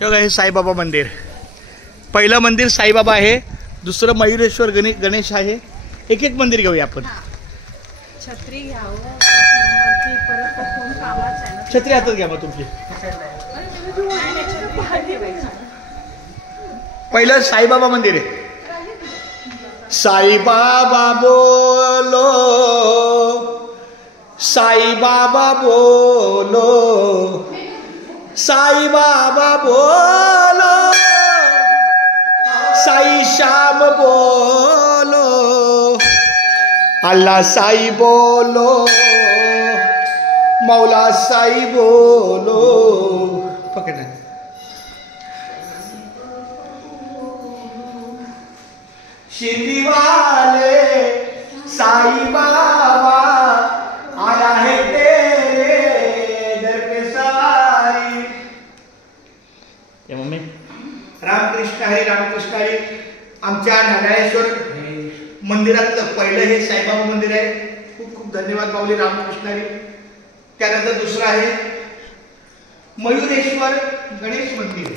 हे साईबाबा मंदिर, पहिलं मंदिर साईबाबा आहे, दुसरं मयुरेश्वर गणेश आहे. एक एक मंदिर घेऊया आपण. छत्री घ्यावं, छत्री हातात घ्या मग तुमची. पहिलं साईबाबा मंदिर आहे. साईबाबा बोलो, साईबाबा बोलो, साईबाबा बोलो, साई श्याम बोलो, अल्लाह साई बोलो, मौला साई बोलो. पकड़ शिरडी वाले साई बाबा आया है तेरे दर पे सवारी. ये मम्मी रामकृष्ण हरी, रामकृष्ण हरी. आमच्या नारायणेश्वर मंदिरातलं पहिलं हे साईबाबा मंदिर आहे. खूप खूप धन्यवाद माऊली. रामकृष्ण हरी. त्यानंतर दुसरं आहे मयुरेश्वर गणेश मंदिर.